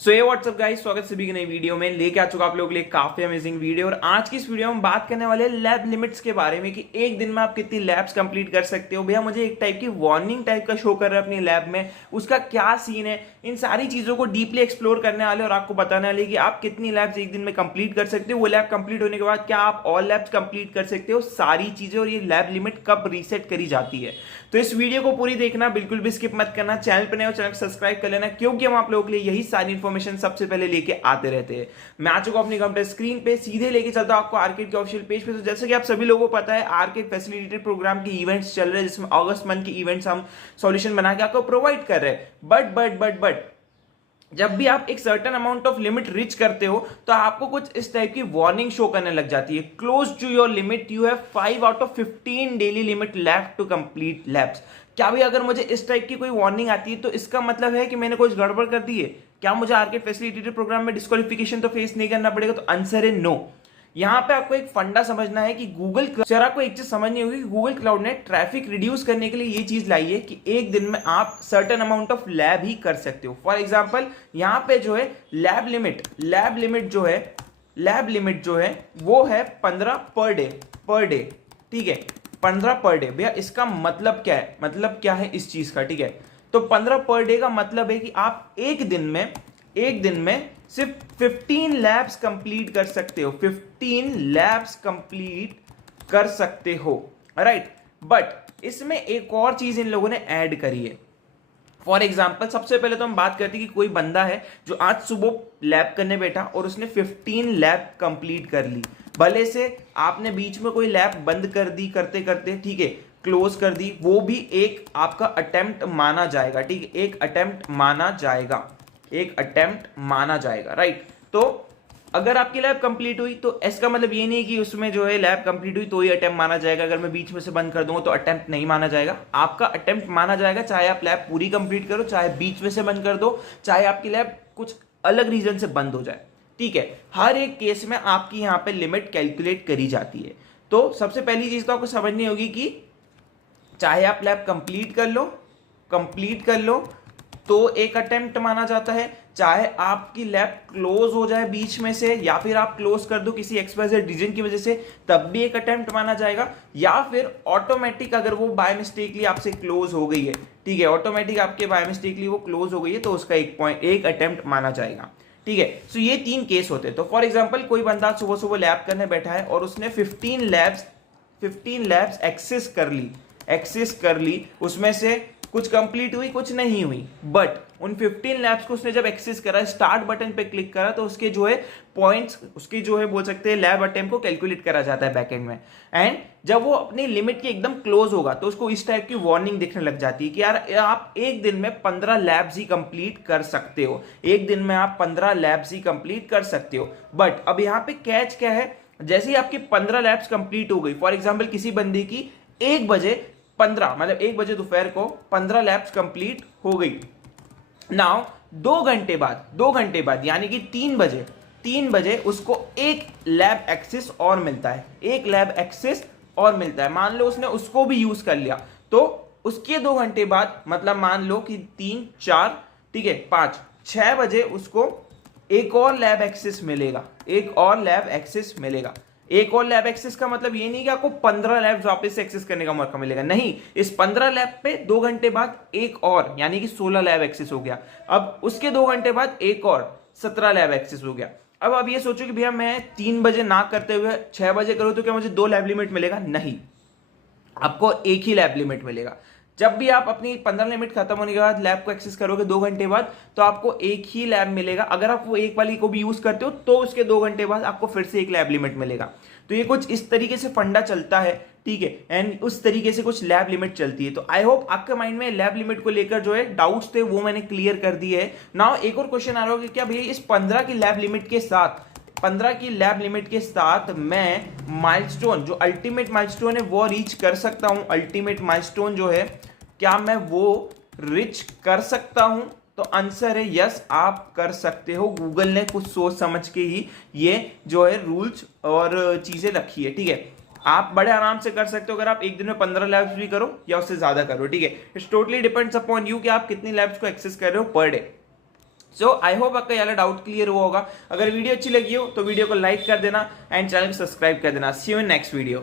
सो ये WhatsApp guys, स्वागत सभी की नई वीडियो में लेके आ चुका आप लोगों के लिए काफी अमेजिंग वीडियो। और आज की इस वीडियो में हम बात करने वाले हैं लैब लिमिट्स के बारे में कि एक दिन में आप कितनी लैब्स कंप्लीट कर सकते हो। भैया मुझे एक टाइप की वार्निंग टाइप का शो कर रहा है अपनी लैब में, उसका क्या सीन है, इन सारी चीजों को डीपली एक्सप्लोर करने वाले और आपको बताने वाले कि आप कितनी लैब्स एक दिन में कंप्लीट कर सकते हो। वो लैब कंप्लीट होने के बाद क्या आप ऑल लैब्स कंप्लीट कर सकते हो, सारी चीजें, और ये लैब लिमिट कब रीसेट करी जाती है। तो इस वीडियो को पूरी देखना, बिल्कुल भी स्किप मत करना। चैनल पर नए हो, चैनल को सब्सक्राइब कर लेना, क्योंकि हम आप लोगों के लिए यही सारी इन्फॉर्मेशन सबसे पहले लेके आते रहते हैं। मैं आ चुका हूं अपनी कंप्यूटर स्क्रीन पे, सीधे लेके चलता हूं आपको आर्केड के ऑफिशियल पेज पे। तो जैसे कि आप सभी लोगों को पता है, आर्केड फैसिलिटेटेड प्रोग्राम के इवेंट्स चल रहे हैं, जिसमें अगस्त मंथ के इवेंट्स हम सॉल्यूशन बना के आपको प्रोवाइड कर रहे हैं। बट जब भी आप एक certain amount of limit reach करते हो तो आपको कुछ इस टाइप की वार्निंग शो करने लग जाती है। Close to your limit, you have 5 out of 15 daily limit left to complete labs. क्या भाई अगर मुझे इस टाइप की कोई वार्निंग आती है तो इसका मतलब है कि मैंने कुछ गड़बड़ कर दी है? क्या मुझे आर्केड फैसिलिटेटेड प्रोग्राम में डिस्क्वालिफिकेशन तो फेस नहीं करना पड़ेगा? तो आंसर है नो। यहां पे आपको एक फंडा समझना है कि गूगल सर, आपको एक चीज समझनी होगी कि गूगल क्लाउड ने ट्रैफिक रिड्यूस करने के लिए ये चीज लाई है कि एक दिन में आप सर्टेन अमाउंट ऑफ लैब ही कर सकते हो। फॉर एग्जांपल यहां पे जो है लैब लिमिट जो है वो है 15 पर डे। ठीक है, 15 पर डे। भैया इसका मतलब क्या है, मतलब क्या है इस चीज का? ठीक है, तो 15 पर डे का मतलब है कि आप एक दिन में सिर्फ 15 लैब्स कंप्लीट कर सकते हो। 15 लैब्स कंप्लीट कर सकते हो, राइट। बट इसमें एक और चीज इन लोगों ने ऐड करी है। फॉर एग्जाम्पल सबसे पहले तो हम बात करते हैं कि कोई बंदा है जो आज सुबह लैब करने बैठा और उसने 15 लैब कंप्लीट कर ली। भले से आपने बीच में कोई लैब बंद कर दी करते करते, ठीक है, क्लोज कर दी, वो भी एक आपका अटेम्प्ट माना जाएगा। ठीक है, एक अटेम्प्ट माना जाएगा, राइट। तो अगर आपकी लैब कंप्लीट हुई तो इसका मतलब ये नहीं कि उसमें जो है लैब कंप्लीट हुई तो ही अटेम्प्ट माना जाएगा। अगर मैं बीच में से बंद कर दूंगा तो अटेम्प्ट नहीं माना जाएगा। आपका अटेम्प्ट माना जाएगा, चाहे आप लैब पूरी कंप्लीट करो, चाहे बीच में से बंद कर दो, चाहे आपकी लैब कुछ अलग रीजन से बंद हो जाए। ठीक है, हर एक केस में आपकी यहां पे लिमिट कैलकुलेट करी जाती है। तो सबसे पहली चीज तो आपको समझनी होगी कि चाहे आप लैब कंप्लीट कर लो तो एक अटेम्प्ट माना जाता है, चाहे आपकी लैब क्लोज हो जाए बीच में से या फिर आप क्लोज कर दो किसी एक्सवाइजेड रीजन की वजह से, तब भी एक अटेम्प्ट माना जाएगा। या फिर ऑटोमेटिक अगर वो बाय मिस्टेकली आपसे क्लोज हो गई है, ठीक है, ऑटोमेटिक आपके बाय मिस्टेकली वो क्लोज हो गई है, तो उसका एक अटेम्प्ट माना जाएगा। ठीक है, सो ये 3 केस होते हैं। तो फॉर एग्जाम्पल कोई बंदा सुबह सुबह लैब करने बैठा है और उसने 15 लैब्स एक्सेस कर ली, उसमें से कुछ कंप्लीट हुई, कुछ नहीं हुई। बट उन 15 लैब्स को उसने जब एक्सेस करा, स्टार्ट बटन पे क्लिक करा, तो उसके जो है पॉइंट्स, उसकी जो है बोल सकते हैं लैब अटेम्प्ट को कैलकुलेट करा जाता है बैकएंड में। एंड जब वो अपनी लिमिट के एकदम क्लोज होगा तो उसको इस टाइप की वार्निंग दिखने लग जाती है कि यार आप एक दिन में 15 लैब्स ही कंप्लीट कर सकते हो, एक दिन में आप 15 लैब्स ही कंप्लीट कर सकते हो। बट अब यहाँ पे कैच क्या है, जैसे ही आपकी 15 लैब्स कंप्लीट हो गई, फॉर एग्जाम्पल किसी बंदे की 1 बजे 15 मतलब 1 बजे दोपहर को 15 लैब्स कंप्लीट हो गई। नाउ 2 घंटे बाद यानी कि 3 बजे उसको एक लैब एक्सेस और मिलता है। मान लो उसने उसको भी यूज कर लिया, तो उसके 2 घंटे बाद, मतलब मान लो कि 3 4, ठीक है, 5 6 बजे उसको एक और लैब एक्सेस मिलेगा। एक और लैब एक्सेस का मतलब ये नहीं कि आपको 15 लैब वापस से एक्सेस करने का मौका मिलेगा, नहीं। इस 15 लैब पे 2 घंटे बाद एक और, यानी कि 16 लैब एक्सेस हो गया। अब उसके 2 घंटे बाद एक और 17 लैब एक्सेस हो गया। अब आप ये सोचो कि भैया मैं 3 बजे ना करते हुए 6 बजे करूं तो क्या मुझे 2 लैब लिमिट मिलेगा? नहीं, आपको एक ही लैब लिमिट मिलेगा। जब भी आप अपनी 15 लिमिट खत्म होने के बाद लैब को एक्सेस करोगे 2 घंटे बाद, तो आपको एक ही लैब मिलेगा। अगर आप वो एक वाली को भी यूज करते हो तो उसके 2 घंटे बाद आपको फिर से एक लैब लिमिट मिलेगा। तो ये कुछ इस तरीके से फंडा चलता है, ठीक है, एंड उस तरीके से कुछ लैब लिमिट चलती है। तो आई होप आपके माइंड में लैब लिमिट को लेकर जो है डाउट्स थे वो मैंने क्लियर कर दिए है। नाउ एक और क्वेश्चन आ रहा होगा कि क्या भैया इस 15 की लैब लिमिट के साथ मैं माइलस्टोन, जो अल्टीमेट माइलस्टोन है, वो रीच कर सकता हूं? अल्टीमेट माइलस्टोन जो है, क्या मैं वो रीच कर सकता हूं? तो आंसर है यस, आप कर सकते हो। गूगल ने कुछ सोच समझ के ही ये जो है रूल्स और चीजें रखी है, ठीक है। आप बड़े आराम से कर सकते हो अगर आप एक दिन में 15 लैब्स भी करो या उससे ज्यादा करो, ठीक है। It's totally depends upon you कि आप कितनी लैब्स को एक्सेस कर रहे हो per day. So I hope आपका ये वाला डाउट क्लियर हुआ होगा। अगर वीडियो अच्छी लगी हो तो वीडियो को लाइक कर देना एंड चैनल को सब्सक्राइब कर देना। सी यू इन नेक्स्ट वीडियो।